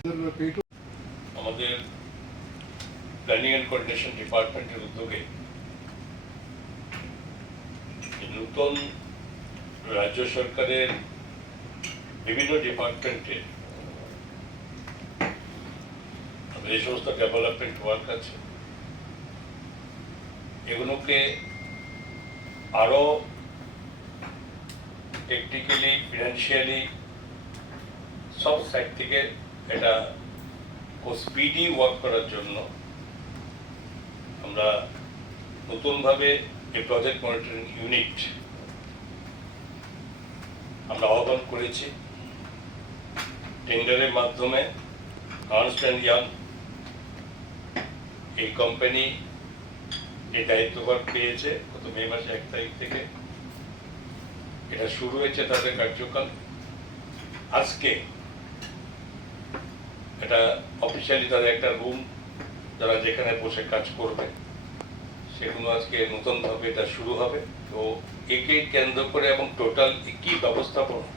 আমাদের planning and coordination ডিপার্টমেন্টের উদ্যোগে নতুন রাজ্য সরকারের বিভিন্ন ডিপার্টমেন্টের যে সমস্ত ডেভেলপমেন্ট ওয়ার্ক আছে এগুলোকে আরো টেকনিক্যালি ফিনান্সিয়ালি সব সাইড থেকে এটা স্পিডি ওয়ার্ক করার জন্য আমরা নতুনভাবে এই প্রজেক্ট মনিটরিং ইউনিট আমরা আহ্বান করেছি। টেন্ডারের মাধ্যমে আর্নস্ট অ্যান্ড ইয়াং এই কোম্পানি এই দায়িত্বভার পেয়েছে গত মে মাসে 1 তারিখ থেকে। এটা শুরু হয়েছে তাদের কার্যকাল। আজকে এটা অফিসিয়ালি তাদের একটা রুম যারা যেখানে বসে কাজ করবে সেগুলো আজকে নতুনভাবে এটা শুরু হবে। তো একে কেন্দ্র করে এবং টোটাল কি ব্যবস্থাপনা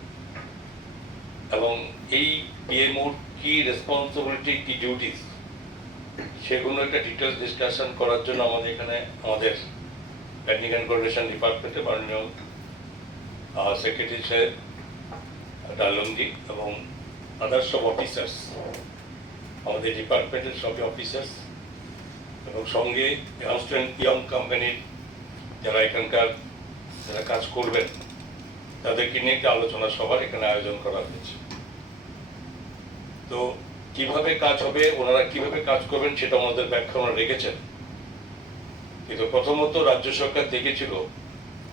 এবং এই পিএমওর কি রেসপন্সিবিলিটি কি ডিউটিস সেগুলো একটা ডিটেলস ডিসকাশন করার জন্য আমাদের এখানে আমাদের প্ল্যানিং অ্যান্ড কোঅর্ডিনেশন ডিপার্টমেন্টে মাননীয় সেক্রেটারি সাহেব ডালমজি এবং আদার্স সব অফিসার্স আমাদের ডিপার্টমেন্টের সবই অফিসার্স এবং সঙ্গে আর্নস্ট অ্যান্ড ইয়ং কোম্পানির যারা এখানকার যারা কাজ করবেন তাদেরকে নিয়ে একটা আলোচনা সভার এখানে আয়োজন করা হয়েছে। তো কিভাবে কাজ হবে, ওনারা কিভাবে কাজ করবেন সেটা আমাদের ব্যাখ্যা ওনারা রেখেছেন। কিন্তু প্রথমত রাজ্য সরকার দেখেছিল,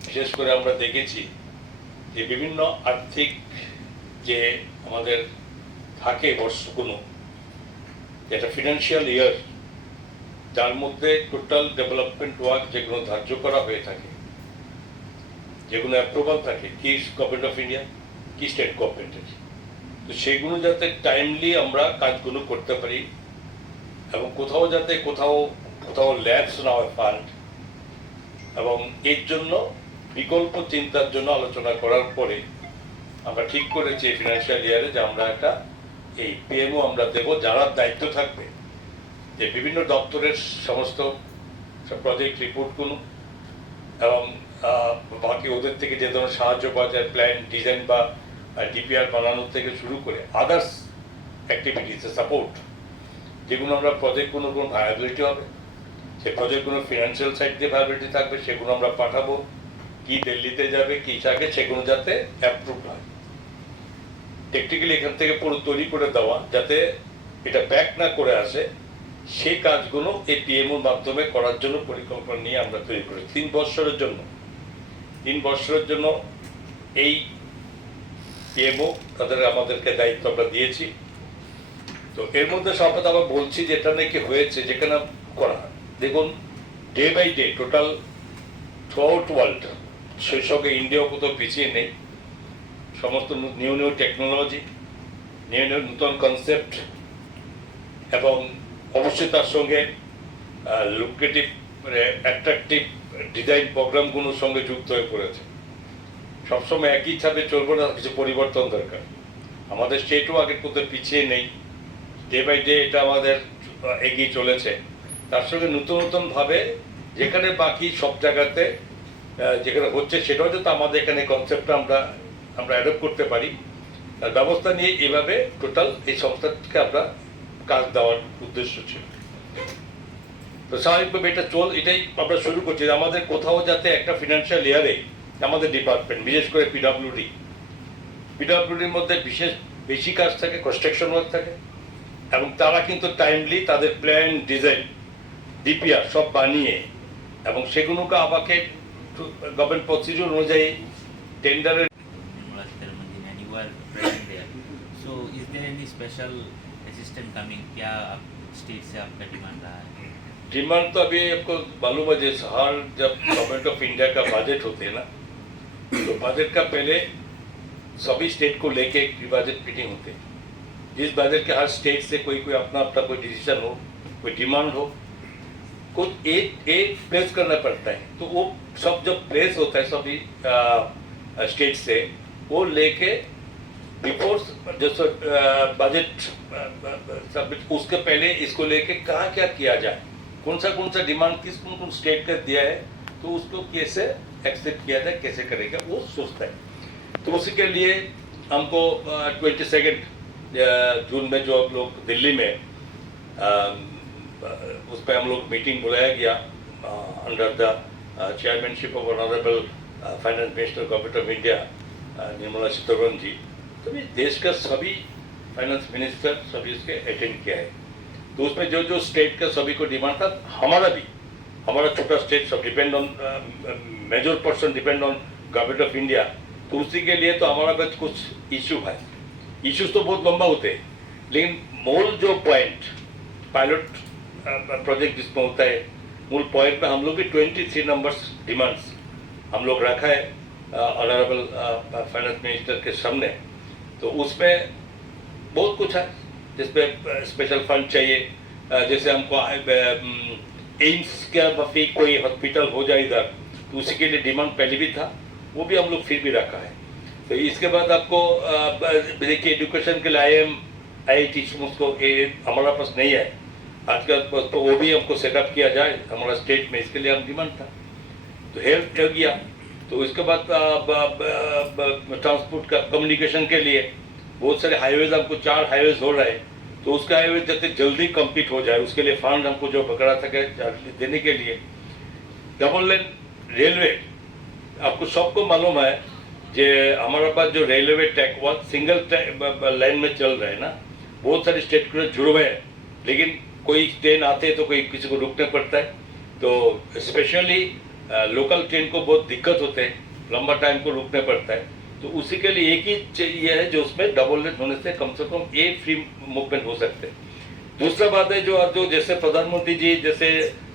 বিশেষ করে আমরা দেখেছি যে বিভিন্ন আর্থিক যে আমাদের থাকে বর্ষগুলো যেটা ফিনান্সিয়াল ইয়ার যার মধ্যে টোটাল ডেভেলপমেন্ট ওয়ার্ক যেগুলো ধার্য করা হয়ে থাকে, যেগুলো অ্যাপ্রুভাল থাকে কি গভর্নমেন্ট অফ ইন্ডিয়া কি স্টেট গভর্নমেন্টের, তো সেগুলো যাতে টাইমলি আমরা কাজগুলো করতে পারি এবং কোথাও যাতে কোথাও ল্যাপস না হয় ফান্ড, এবং এর জন্য বিকল্প চিন্তার জন্য আলোচনা করার পরে আমরা ঠিক করেছি এই ফিনান্সিয়াল ইয়ারে যে আমরা একটা এই পিএমও আমরা দেব যারা দায়িত্ব থাকবে যে বিভিন্ন দপ্তরের সমস্ত প্রজেক্ট রিপোর্টগুলো এবং বাকি ওদের থেকে যে ধরনের সাহায্য পাওয়া যায় প্ল্যান ডিজাইন বা ডিপিআর বানানোর থেকে শুরু করে আদার্স অ্যাক্টিভিটিস সাপোর্ট যেগুলো আমরা প্রজেক্টগুলো কোনো ভায়াবিলিটি হবে সেই প্রজেক্টগুলো ফিনান্সিয়াল সাইড দিয়ে ভায়াবিলিটি থাকবে সেগুলো আমরা পাঠাবো, কি দিল্লিতে যাবে কি থাকে সেগুলো যাতে অ্যাপ্রুভ হয়। টেকনিক্যালি এখান থেকে পুরো তৈরি করে দেওয়া যাতে এটা ব্যাক না করে আসে সেই কাজগুলো এই পিএমওর মাধ্যমে করার জন্য পরিকল্পনা নিয়ে আমরা তৈরি করি। 3 বছরের জন্য এই পিএমও আমাদেরকে দায়িত্ব আমরা দিয়েছি। তো এর মধ্যে সম্পদ আমরা বলছি যেটা নাকি হয়েছে যেখানে করা দেখুন day by day total throughout world সেই সঙ্গে ইন্ডিয়াও কোথাও পিছিয়ে নেই। সমস্ত নিউ টেকনোলজি নিউ নতুন কনসেপ্ট এবং অবশ্যই তার সঙ্গে লুক্রেটিভ মানে অ্যাট্রাকটিভ ডিজাইন প্রোগ্রামগুলোর সঙ্গে যুক্ত হয়ে পড়েছে। সবসময় একই ছাপে চলবে না, কিছু পরিবর্তন দরকার। আমাদের স্টেটও আগের কোথাও পিছিয়ে নেই, ডে বাই ডে এটা আমাদের এগিয়ে চলেছে। তার সঙ্গে নতুনভাবে যেখানে বাকি সব জায়গাতে যেখানে হচ্ছে সেটাও যাতে আমাদের এখানে কনসেপ্টটা আমরা অ্যাডপ্ট করতে পারি তার ব্যবস্থা নিয়ে এভাবে টোটাল এই সংস্থাকে আমরা কাজ দেওয়ার উদ্দেশ্য ছিল। তো স্বাভাবিকভাবে এটাই আমরা শুরু করছি আমাদের কোথাও যাতে একটা ফিনান্সিয়াল ইয়ারে আমাদের ডিপার্টমেন্ট বিশেষ করে পিডব্লিউডির মধ্যে বেশি কাজ থাকে, কনস্ট্রাকশন ওয়ার্ক থাকে এবং তারা কিন্তু টাইমলি তাদের প্ল্যান ডিজাইন ডিপিআর সব বানিয়ে এবং সেগুলোকে আমাকে গভর্নমেন্ট প্রসিডিউর অনুযায়ী টেন্ডারের। So is there any special assistance coming? क्या स्टेट से आपका डिमांड रहा है? डिमांड तो अभी आपको मालूम है जैसे हर जब गवर्नमेंट ऑफ इंडिया का बजट होते हैं ना तो बजट का पहले सभी स्टेट को लेके एक बजट मीटिंग होते है। जिस बजट के हर स्टेट से कोई अपना कोई डिसीजन हो, कोई डिमांड हो, कुछ एक प्लेस करना पड़ता है। तो वो सब जब प्लेस होता है सभी स्टेट से वो लेके बिफोर जो बजट सबमिट उसके पहले इसको लेके कहाँ क्या किया जाए, कौन सा डिमांड किस कौन स्टेट का दिया है, तो उसको कैसे एक्सेप्ट किया जाए, कैसे करेगा वो सोचता है। तो उसी के लिए हमको 22 जून में जो हम लोग दिल्ली में उस पर हम लोग मीटिंग बुलाया गया under the chairmanship of honourable finance minister government of India Nirmala Sitharaman ji. तो भी देश का सभी फाइनेंस मिनिस्टर सभी इसके अटेंड किया है। तो उसमें जो जो स्टेट का सभी को डिमांड था, हमारा छोटा स्टेट सब depend on major person depend on government of India. तो उसी के लिए तो हमारा बस कुछ इश्यू है, इश्यूज तो बहुत लंबा होते हैं, लेकिन मूल जो पॉइंट पायलट प्रोजेक्ट जिसमें होता है, मूल पॉइंट में हम लोग भी 23 नंबर्स डिमांड्स हम लोग रखा है ऑनरेबल फाइनेंस मिनिस्टर के सामने। तो उसमें बहुत कुछ है जिसमें स्पेशल फंड चाहिए, जैसे हमको एम्स के बफी कोई हॉस्पिटल हो जाए इधर, तो उसी के लिए डिमांड पहले भी था, वो भी हम लोग फिर भी रखा है। तो इसके बाद आपको देखिए एजुकेशन के लिए IIT उसको हमारा पास नहीं है आज का, तो वो भी हमको सेटअप किया जाए हमारा स्टेट में, इसके लिए हम डिमांड था। तो हेल्थ हो गया, तो इसके बाद ट्रांसपोर्ट का कम्युनिकेशन के लिए बहुत सारे हाईवेज, हमको 4 हाईवेज हो रहे हैं, तो उसका हाईवे जितने जल्दी कंप्लीट हो जाए उसके लिए फंड हमको जो पकड़ा था देने के लिए। डबल लेन रेलवे, आपको सबको मालूम है जे हमारे पास जो रेलवे ट्रैक वो सिंगल लाइन में चल रहा है ना, बहुत सारे स्टेट को जुड़े हुए हैं, लेकिन कोई ट्रेन आते हैं तो कोई किसी को रुकना पड़ता है। तो स्पेशली लोकल ट्रेन को बहुत दिक्कत होते हैं, लंबा टाइम को रुकना पड़ता है। तो उसी के लिए एक ही चाहिए है जो उसमें डबल लेन होने से कम एक फ्री मूवमेंट हो सकते हैं। दूसरा बात है जो जैसे प्रधानमंत्री जी जैसे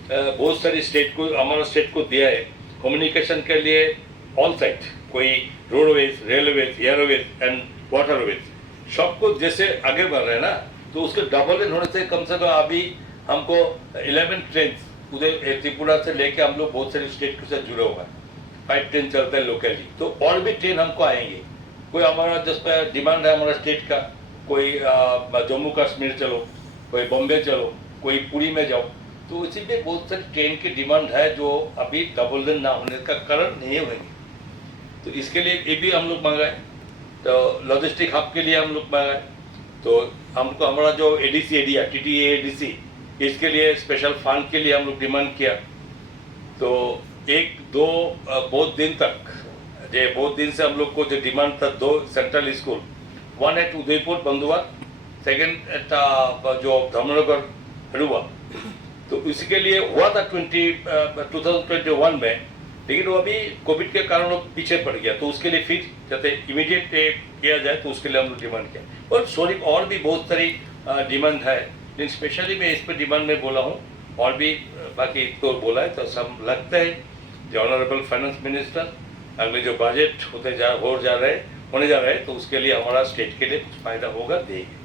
बहुत सारी स्टेट को हमारा स्टेट को दिया है कम्युनिकेशन के लिए ऑल साइड, कोई roadways, railways, Airways and waterways, सबको जैसे आगे बढ़ रहे हैं ना, तो उसके डबल लेन होने से कम अभी हमको 11 ट्रेन उधर त्रिपुरा से लेके हम लोग बहुत सारे स्टेट के साथ जुड़े हुए हैं, 5 ट्रेन चलता है लोकली, तो और भी ट्रेन हमको आएंगे। कोई हमारा जिसमें डिमांड है हमारा स्टेट का, कोई जम्मू कश्मीर चलो, कोई बॉम्बे चलो, कोई पुरी में जाओ, तो इसीलिए बहुत सारी ट्रेन की डिमांड है जो अभी डबल लेन ना होने का कारण नहीं होंगे। तो इसके लिए ये भी हम लोग मंगाए, तो लॉजिस्टिक हब के लिए हम लोग मंगाए। तो हमको हमारा जो ADC एरिया TTA ADC इसके लिए स्पेशल फंड के लिए हम लोग डिमांड किया। तो बहुत दिन से हम लोग को जो डिमांड था 2 central school, 1 at Udaipur Bandua, 2nd at जो धर्मनगर हड़ुआ, तो इसके लिए हुआ था 2021 में, लेकिन वो अभी कोविड के कारण वो पीछे पड़ गया। तो उसके लिए फिर जाते इमीडिएट किया जाए, तो उसके लिए हम लोग डिमांड किया। और सॉरी और भी बहुत सारी डिमांड है, लेकिन स्पेशली मैं इस पर डिमांड में बोला हूँ, और भी बाकी तो बोला है। तो सब लगता है जो ऑनरेबल फाइनेंस मिनिस्टर अगले जो बजट होने जा रहे हैं, तो उसके लिए हमारा स्टेट के लिए कुछ फायदा होगा, देंगे।